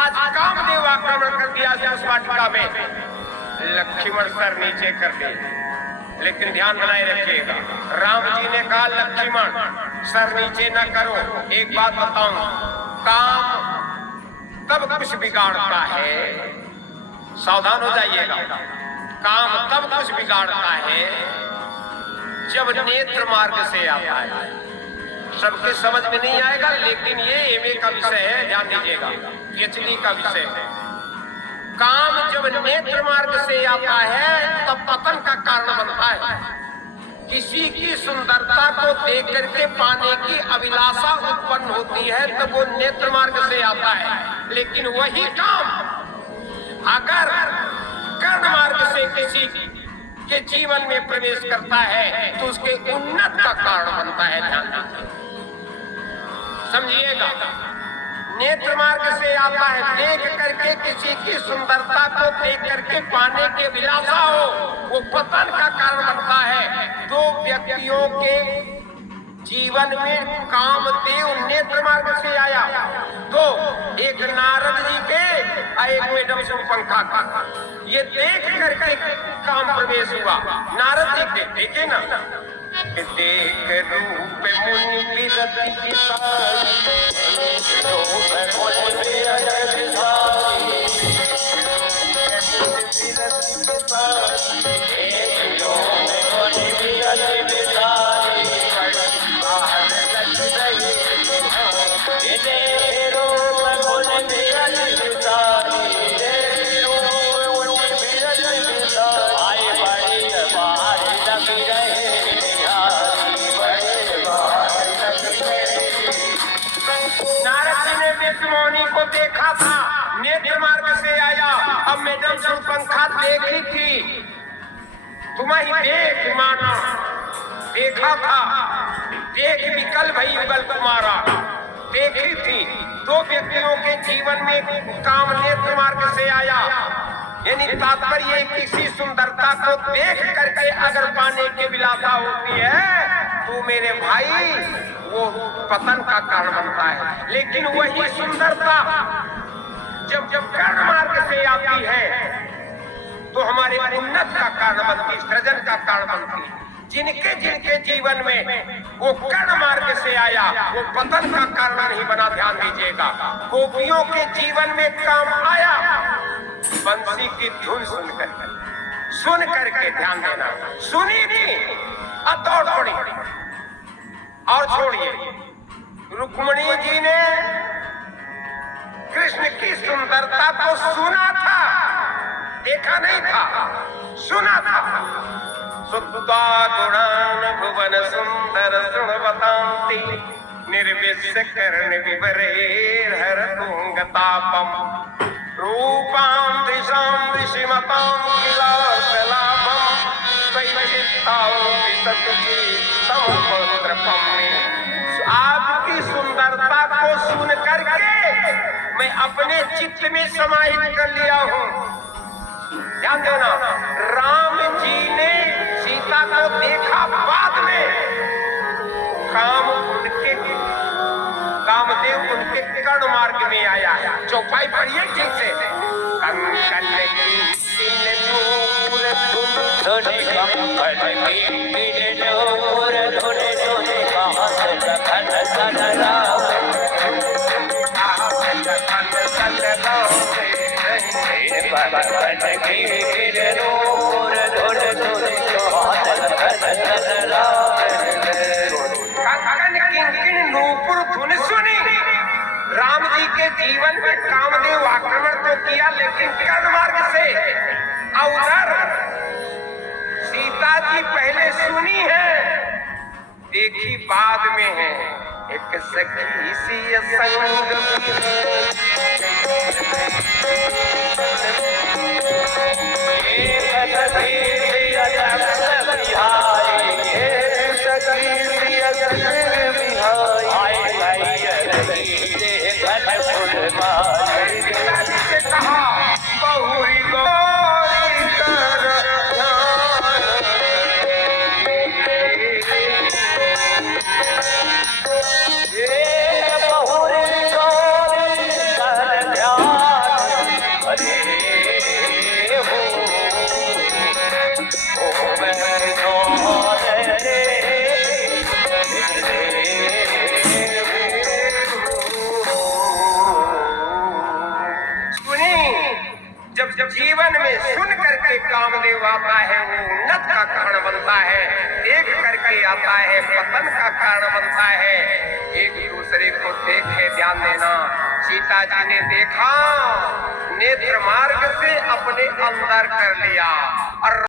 आज कामदेव आक्रमण कर दिया उस वाटिका में, लक्ष्मण सर नीचे कर दे। लेकिन ध्यान बनाए रखिएगा, राम जी ने कहा लक्ष्मण सर नीचे न करो। एक बात बताऊं, काम तब कुछ बिगाड़ता है, सावधान हो जाइएगा। काम तब कुछ बिगाड़ता है जब नेत्र मार्ग से आता है। सबके समझ में नहीं आएगा, लेकिन ये एमए का विषय है, ध्यान दीजिएगा, पीएचडी का विषय है। काम जब नेत्र मार्ग से आता है तब पतन का कारण बनता है। किसी की सुंदरता को देख करके पाने की अभिलाषा उत्पन्न होती है तब वो नेत्र मार्ग से आता है। लेकिन वही काम अगर कर्ण मार्ग से किसी के जीवन में प्रवेश करता है तो उसके उन्नत का कारण बनता है। ध्यान दीजिए, समझिएगा। नेत्र मार्ग से आता है, देख करके किसी की सुंदरता को देख करके पाने की अभिलाषा हो, वो पतन का कारण बनता है। दो व्यक्तियों के जीवन में कामदेव नेत्र मार्ग से आया, तो एक नारद जी के और एक मैडम शूर्पणखा का। ये देख करके काम प्रवेश हुआ। नारद जी के देखे ना, देख रूप मुनि विरति विसारी, को देखा था, नेत्र मार्ग से आया। अब मैडम शूर्पणखा देखी थी, तुम्हें देख माना, देखा था, देख विकल भई युगल तुम्हारा, देखी थी। दो व्यक्तियों के जीवन में काम नेत्र मार्ग से आया, यानी तात्पर्य किसी सुंदरता को देख करके अगर पाने की विलासा होती है तो मेरे भाई वो पतन का कारण बनता है। लेकिन वही सुंदरता जब जब कर्ण मार्ग से आती है तो हमारे उन्नत का कारण बनती, सृजन का कारण बनती। जिनके जिनके जीवन में वो कर्ण मार्ग से आया वो पतन का कारण नहीं बना। ध्यान दीजिएगा, गोपियों के जीवन में काम आया बंसी की धुन सुन करके, ध्यान देना, सुनी थी अब दौड़ पड़ी। और छोड़िए, रुक्मणी जी ने कृष्ण की सुंदरता को सुना था, देखा नहीं था, सुना था। सुत्वा गुणान भुवन सुंदर सुणवतांति, निर्विश्य कर्ण विवरेर हर तुंगतापम, रूपां दृशां दृशिमतां किलाकलापं, त्वयिचित्तां विससुचि समपत्रपं। आपकी सुंदरता को सुन करके मैं अपने चित्त में समाहित कर लिया हूँ। ध्यान देना, राम जी ने सीता को देखा, बाद में कामदेव उनके कर्ण मार्ग में आया। चौपाई पढ़िए ठीक से। धुन सुनी। राम जी के जीवन में कामदेव आक्रमण तो किया लेकिन कर्ण मार्ग से। उधर सीता जी पहले सुनी है, देखी बाद में है। एक सखी सी संग जब जीवन में सुन करके कामदेव आता है वो उन्नत का कारण बनता है, देख करके आता है पतन का कारण बनता है। एक दूसरे को देखे, ध्यान देना, सीता जी ने देखा, नेत्र मार्ग से अपने अंदर कर लिया और